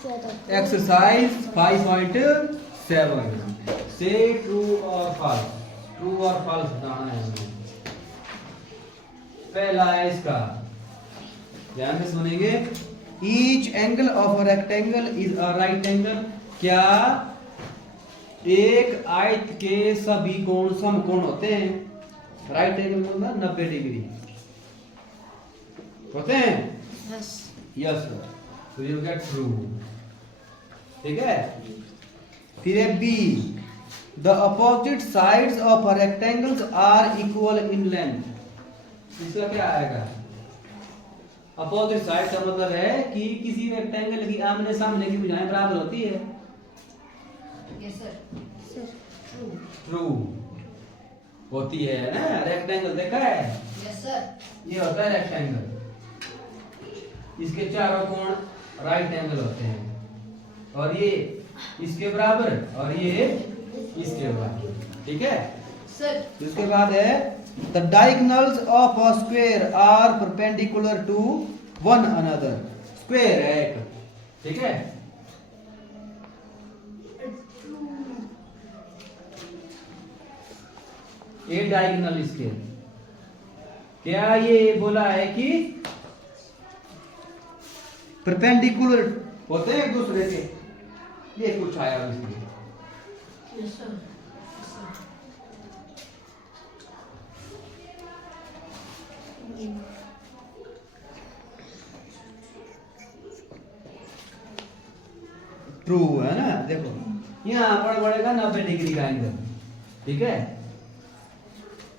Exercise 5.7 से true और false बताना है हमें। पहला है इसका, ध्यान से सुनेंगे। Each angle of a rectangle is a right angle. क्या एक आयत के सभी कोण समकोण होते हैं? राइट एंगल मतलब 90 डिग्री होते हैं। यस सर, तो यू गेट ट्रू। ठीक है। फिर है B, the opposite sides of a rectangles are equal in length. इसका क्या आएगा? अपोजिट साइड का मतलब है कि किसी रेक्टेंगल की आमने सामने की भुजाएं बराबर होती है। Yes sir. ट्रू होती है ना। रेक्टेंगल देखा है? Yes sir. ये होता है रेक्टेंगल, इसके चारों कोण राइट एंगल होते हैं, और ये इसके बराबर और ये इसके बराबर। ठीक है सर। इसके बाद है the diagonals of a square are perpendicular to one another. Square है एक, ठीक है। ये डायगोनल इसके, क्या ये बोला है कि परपेंडिकुलर होते हैं एक दूसरे के? ये कुछ आया इसमें। Yes sir. ट्रू है ना। देखो यहाँ पर बढ़ेगा 90 डिग्री का एंगल, ठीक है।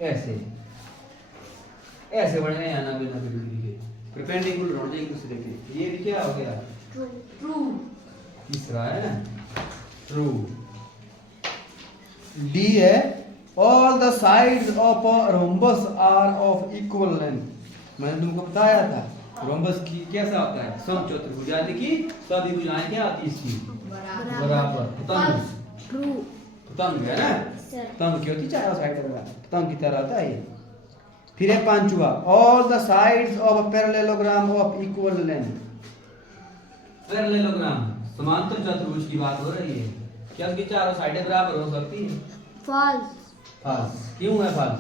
ऐसे ऐसे बढ़ेगा यहाँ 90 डिग्री के, परपेंडिकुलर होने एक दूसरे के। ये भी क्या हो गया? ट्रू। तीसरा है ना ट्रू। डी है all the sides of a rhombus are of equal length. मैंने तुमको बताया था रोम्बस की कैसा होता है? समचतुर्भुज, यानी कि सभी भुजाएं क्या होती है इसकी? बराबर। ट्रू। तंग है ना। तंग की होती चारों साइड बराबर, तंग की तरह होता है ये। फिर है पांचवा, all the sides of a parallelogram of equal length. Parallelogram समांतर चतुर्भुज की बात हो रही है। क्या उसकी चारों साइडें बराबर हो सकती है? फॉल्स। फॉल्स। क्यों है फॉल्स?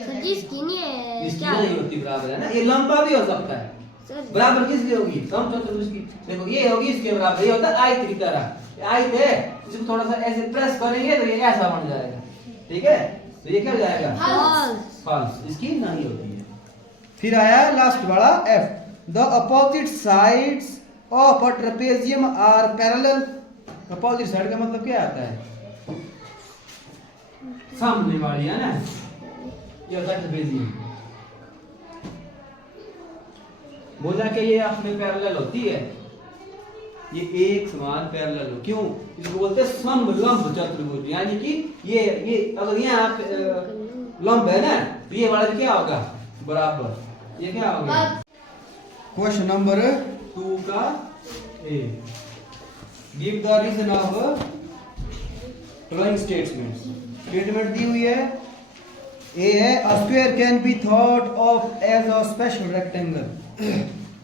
सर जी इसकी नहीं है इसकी क्या? नहीं होती बराबर, है ना। ये लंबा भी हो सकता है। सर बराबर किसकी होगी? समचतुर्भुज की। देखो ये होगी इसके बराबर, ये होता है आयत की तरह। आयत है, इसको थोड़ा सा ऐसे प्रेस करेंगे तो ये ऐसा बन जाएगा, ठीक है। तो ये क्या हो जाएगा? फॉल्स। फॉल्स, इसकी नहीं होती है। फिर आया लास्ट वाला F, the opposite sides of a trapezium are parallel. Opposite side का मतलब क्या आता है? सामने वाली, है ना। ये होता है ट्रेपेजियम। बोला कि ये अपने पैरेलल होती है, ये एक समान पैरेलल हो। क्यों? इसको बोलते हैं समलंब चतुर्भुज, यानी कि ये अगर यहाँ लंब है ना, तो ये वाला क्या होगा? बराबर। ये क्या होगा? क्वेश्चन नंबर 2 का A, give the reason of following statements. Statement दी हुई है। ए है a square can be thought of as a special rectangle.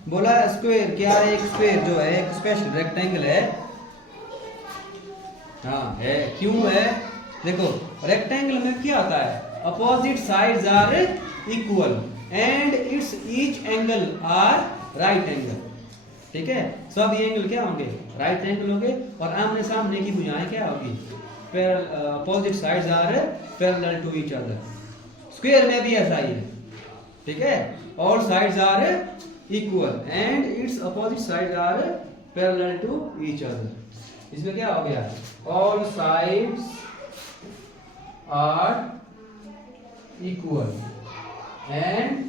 बोला स्क्वायर, क्या एक स्क्वायर जो है एक स्पेशल रेक्टेंगल है। हाँ है। क्यों है? देखो रेक्टेंगल में क्या होता है? Opposite sides are equal and its each angle are right angle, ठीक है। सब ये एंगल क्या होंगे? राइट एंगल होंगे, और आमने सामने की भुजाएं क्या होगी? Opposite sides are parallel to each other. Square में भी ऐसा ही है, ठीक है। All sides are equal and its opposite sides are parallel to each other. इसमें क्या हो गया? All sides are equal and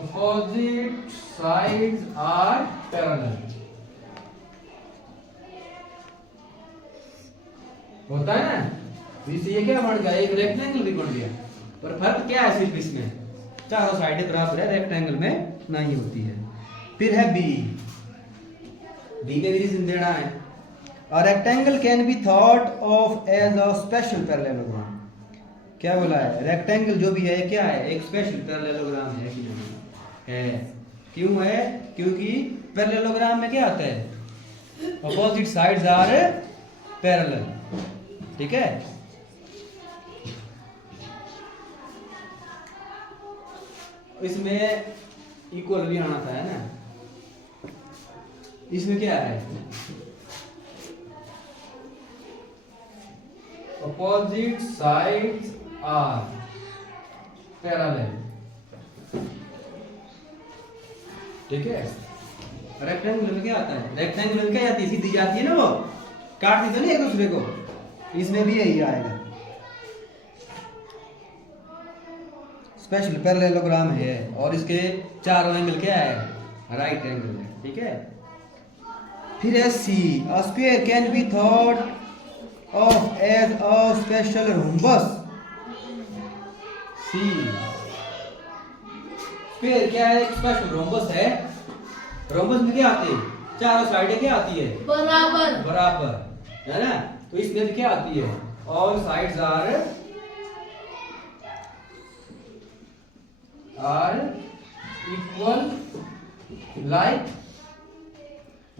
opposite sides are parallel। होता है ना। तो इससे ये क्या बन गया? एक रेक्टेंगल भी बन गया। पर फर्क क्या है सिर्फ इसमें? चारों साइडें बराबर है, रेक्टेंगल में नहीं होती है। फिर है बी, बी के भी रीजन देना है। A rectangle can be thought of as a special parallelogram। क्या बोला है, रेक्टेंगल जो भी है क्या है, एक स्पेशल पैरेललोग्राम है कि नहीं है। क्यों है, क्योंकि पैरेललोग्राम में क्या आता है, अपोजिट साइड्स आर पैरेलल, ठीक है। इसमें इक्वल भी आना था, है ना। इसमें क्या है, अपोजिट साइड्स आर पैरेलल, ठीक है। रेक्टेंगुलर में क्या आता है, रेक्टेंगुलर में क्या जाती है, सीधी जाती है ना, वो काटती तो नहीं एक दूसरे को, इसमें भी यही आएगा। स्पेशल पैरेललोग्राम है और इसके चारों एंगल क्या है, राइट एंगल है, ठीक है। फिर है C, a square can be thought of as a special rhombus. C square क्या है, एक स्पेशल रोम्बस है। रोम्बस में क्या आते हैं, चारों साइडें क्या आती है, बराबर बराबर, है ना। तो इसमें भी क्या आती है, all sides are equal like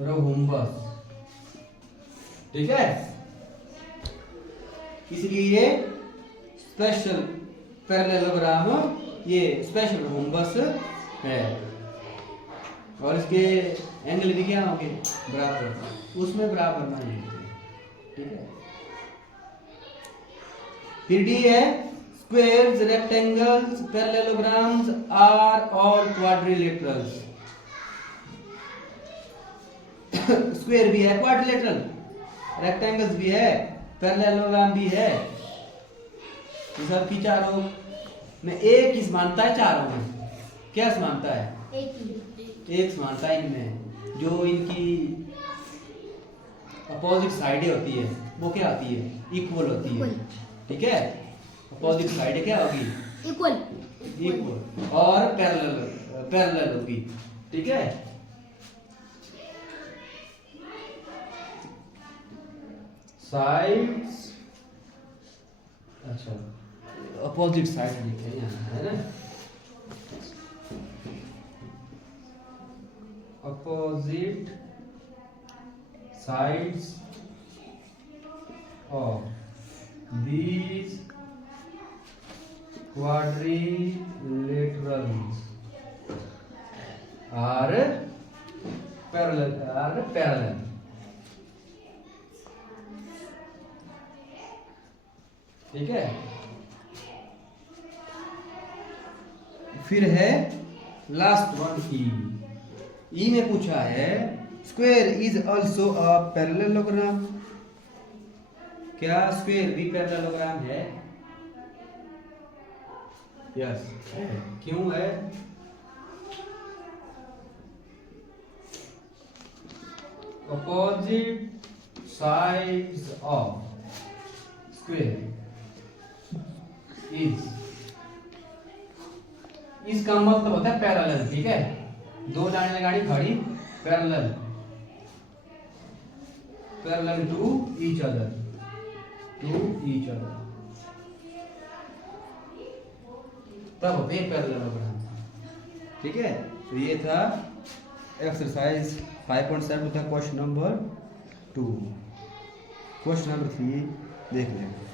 rhombus, ठीक है। इसलिए ये स्पेशल पैरेललोग्राम, ये स्पेशल रोम्बस है और इसके एंगल भी क्या होंगे, बराबर, उसमें बराबर नहीं होते, ठीक है। फिर डी है, squares, rectangles, parallelograms are all quadrilaterals. Square भी है क्वाड्रिलेटरल, रेक्टेंगल्स भी है, पैरेललोग्राम भी है, ये सब की चारों में एक ही समानता है, चारों में क्या समानता है, एक समानता है इनमें, जो इनकी अपोजिट साइडें होती है वो क्या आती है, इक्वल होती है, ठीक है। अपोजिट साइडें क्या होगी, इक्वल, इक्वल और पैरेलल होगी, ठीक है। साइड्स, अच्छा अपोजिट साइड लिखे हैं यहाँ, है ना, opposite sides of these quadrilaterals are parallel, ठीक है। फिर है लास्ट वन ई में पूछा है, square is also a parallelogram. क्या स्क्वायर भी पैरेललोग्राम है, यस, क्यों है, opposite sides of square is, इसका मतलब होता है पैरेलल, ठीक है। दो लाइन में गाड़ी खड़ी, parallel, parallel to each other, तब होते हैं पैरेललोग्राम, ठीक है। तो ये था एक्सरसाइज 5.7 था क्वेश्चन नंबर 2। क्वेश्चन नंबर 3 देख लें।